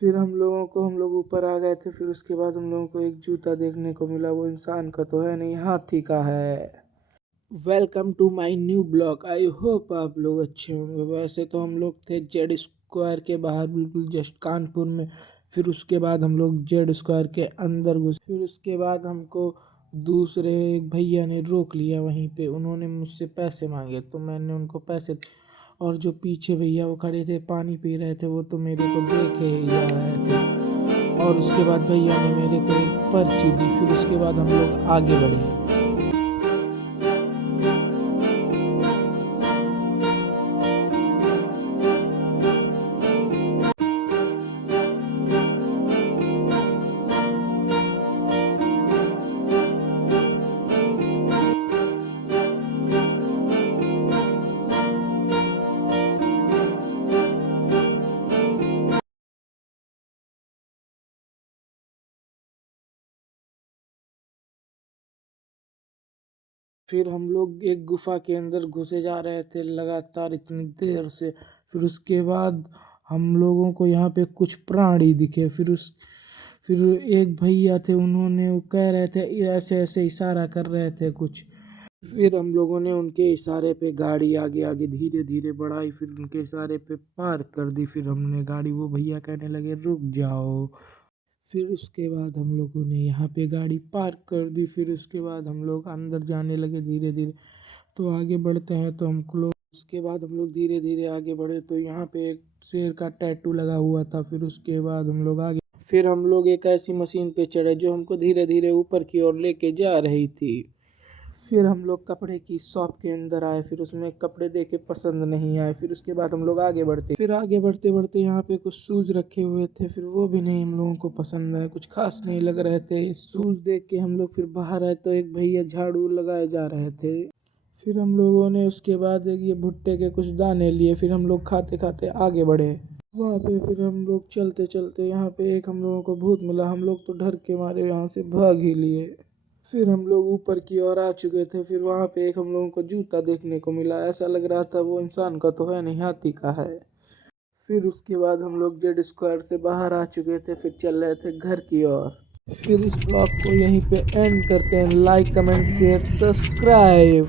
फिर हम लोग ऊपर आ गए थे। फिर उसके बाद हम लोगों को एक जूता देखने को मिला, वो इंसान का तो है नहीं, हाथी का है। Welcome to my new blog. I hope आप लोग अच्छे होंगे। वैसे तो हम लोग थे जेड स्क्वायर के बाहर, बिल्कुल जस्ट कानपुर में। फिर उसके बाद हम लोग जेड स्क्वायर के अंदर घुसे। फिर उसके बाद हमको दूसरे एक भैया ने रोक लिया वहीं पे। उन्होंने मुझसे पैसे मांगे तो मैंने उनको पैसे, और जो पीछे भैया वो खड़े थे पानी पी रहे थे, वो तो मेरे को देखे ही जा रहे थे। और उसके बाद भैया ने मेरे को एक पर्ची दी। फिर उसके बाद हम लोग आगे बढ़े। फिर हम लोग एक गुफा के अंदर घुसे जा रहे थे लगातार इतनी देर से। फिर उसके बाद हम लोगों को यहाँ पे कुछ प्राणी दिखे। फिर एक भैया थे, उन्होंने वो कह रहे थे, ऐसे ऐसे इशारा कर रहे थे कुछ। फिर हम लोगों ने उनके इशारे पे गाड़ी आगे आगे धीरे धीरे बढ़ाई। फिर उनके इशारे पे पार्क कर दी। फिर हमने गाड़ी, वो भैया कहने लगे रुक जाओ। फिर उसके बाद हम लोगों ने यहाँ पे गाड़ी पार्क कर दी। फिर उसके बाद हम लोग अंदर जाने लगे धीरे धीरे। तो आगे बढ़ते हैं तो हमको लोग, उसके बाद हम लोग धीरे धीरे आगे बढ़े तो यहाँ पे एक शेर का टैटू लगा हुआ था। फिर उसके बाद हम लोग आगे, फिर हम लोग एक ऐसी मशीन पे चढ़े जो हमको धीरे धीरे ऊपर की ओर लेके जा रही थी। फिर हम लोग कपड़े की शॉप के अंदर आए। फिर उसमें कपड़े देखे पसंद नहीं आए। फिर उसके बाद हम लोग आगे बढ़ते, फिर आगे बढ़ते बढ़ते यहाँ पे कुछ शूज़ रखे हुए थे। फिर वो भी नहीं हम लोगों को पसंद आए, कुछ खास नहीं लग रहे थे। शूज़ देख के हम लोग फिर बाहर आए तो एक भैया झाड़ू लगाए जा रहे थे। फिर हम लोगों ने उसके बाद एक ये भुट्टे के कुछ दाने लिए। फिर हम लोग खाते खाते आगे बढ़े। वहाँ पे फिर हम लोग चलते चलते यहाँ पे एक हम लोगों को भूत मिला। हम लोग तो डर के मारे यहाँ से भाग ही लिए। फिर हम लोग ऊपर की ओर आ चुके थे। फिर वहाँ पे एक हम लोगों को जूता देखने को मिला। ऐसा लग रहा था वो इंसान का तो है नहीं, हाथी का है। फिर उसके बाद हम लोग जेड स्क्वायर से बाहर आ चुके थे। फिर चल रहे थे घर की ओर। फिर इस ब्लॉग को यहीं पे एंड करते हैं। Like, comment, share, subscribe.